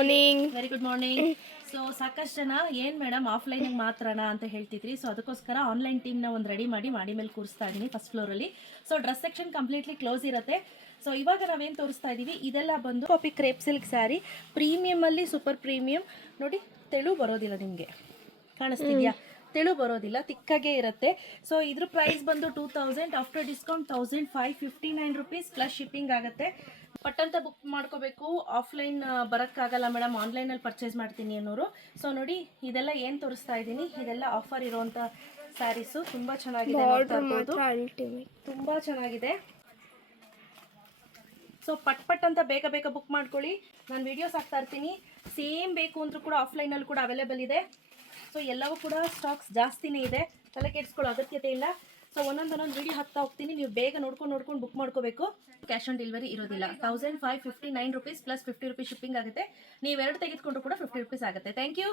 Morning. Very good morning. So ಸಾಕಷ್ಟು ಜನ ಏನು ಮೇಡಮ್ ಆಫ್ಲೈನಿಗೆ ಮಾತ್ರನಾ ಅಂತ ಹೇಳ್ತಿದ್ರಿ. ಸೊ ಅದಕ್ಕೋಸ್ಕರ ಆನ್ಲೈನ್ ಟೀಮ್ನ ಒಂದು ರೆಡಿ ಮಾಡಿ ಮೇಲೆ ಕೂರಿಸ್ತಾ ಇದ್ದೀನಿ ಫಸ್ಟ್ ಫ್ಲೋರಲ್ಲಿ. So dress section completely close ಇರುತ್ತೆ. ಸೊ ಇವಾಗ ನಾವೇನು ತೋರಿಸ್ತಾ ಇದ್ದೀವಿ ಇದೆಲ್ಲ ಬಂದು ಕಾಪಿ ಕ್ರೇಪ್ ಸಿಲ್ಕ್ ಸ್ಯಾರಿ, ಪ್ರೀಮಿಯಮಲ್ಲಿ ಸೂಪರ್ ಪ್ರೀಮಿಯಂ. ನೋಡಿ ತೆಳು ಬರೋದಿಲ್ಲ, ನಿಮಗೆ ಕಾಣಿಸ್ತಿದ್ಯಾ? ತೆಳು ಬರೋದಿಲ್ಲ, ತಿಕ್ಕಾಗೆ ಇರುತ್ತೆ. ಸೊ ಇದ್ರ ಪ್ರೈಸ್ ಬಂದು 2000, after discount 1559 rupees plus shipping ಆಗುತ್ತೆ. ಪಟ್ಟಂತ ಬುಕ್ ಮಾಡ್ಕೋಬೇಕು, ಆಫ್ಲೈನ್ ಬರೋಕ್ಕಾಗಲ್ಲ ಮೇಡಮ್, ಆನ್ಲೈನಲ್ಲಿ ಪರ್ಚೇಸ್ ಮಾಡ್ತೀನಿ ಅನ್ನೋರು. ಸೊ ನೋಡಿ ಇದೆಲ್ಲ ಏನು ತೋರಿಸ್ತಾ ಇದ್ದೀನಿ ಇದೆಲ್ಲ ಆಫರ್ ಇರೋವಂಥ ಸ್ಯಾರೀಸು. ತುಂಬ ಚೆನ್ನಾಗಿದೆ, ತುಂಬ ಚೆನ್ನಾಗಿದೆ. ಸೊ ಪಟ್ ಅಂತ ಬೇಗ ಬುಕ್ ಮಾಡ್ಕೊಳ್ಳಿ. ನಾನು ವೀಡಿಯೋಸ್ ಹಾಕ್ತಾ ಇರ್ತೀನಿ. ಸೇಮ್ ಬೇಕು ಅಂದರೂ ಕೂಡ ಆಫ್ಲೈನಲ್ಲಿ ಕೂಡ ಅವೈಲೇಬಲ್ ಇದೆ. ಸೊ ಎಲ್ಲವೂ ಕೂಡ ಸ್ಟಾಕ್ಸ್ ಜಾಸ್ತಿನೇ ಇದೆ, ತಲೆ ಕೆಡಿಸ್ಕೊಳ್ಳೋ ಅಗತ್ಯತೆ ಇಲ್ಲ. ಸೊ ಒಂದೊಂದು ವೀಡಿಯೋ ಹಾಕ್ತಾ ಹೋಗ್ತೀನಿ, ನೀವು ಬೇಗ ನೋಡ್ಕೊಂಡು ಬುಕ್ ಮಾಡ್ಕೋಬೇಕು. ಕ್ಯಾಶ್ ಆನ್ ಡೆಲಿವರಿ ಇರೋದಿಲ್ಲ. 1559 ರುಪೀಸ್ ಪ್ಲಸ್ 50 ರುಪೀಸ್ ಶಿಪ್ಪಿಂಗ್ ಆಗುತ್ತೆ. ನೀವು ಎರಡು ತೆಗೆದುಕೊಂಡ್ರು ಕೂಡ 50 ರುಪೀಸ್ ಆಗುತ್ತೆ. Thank you.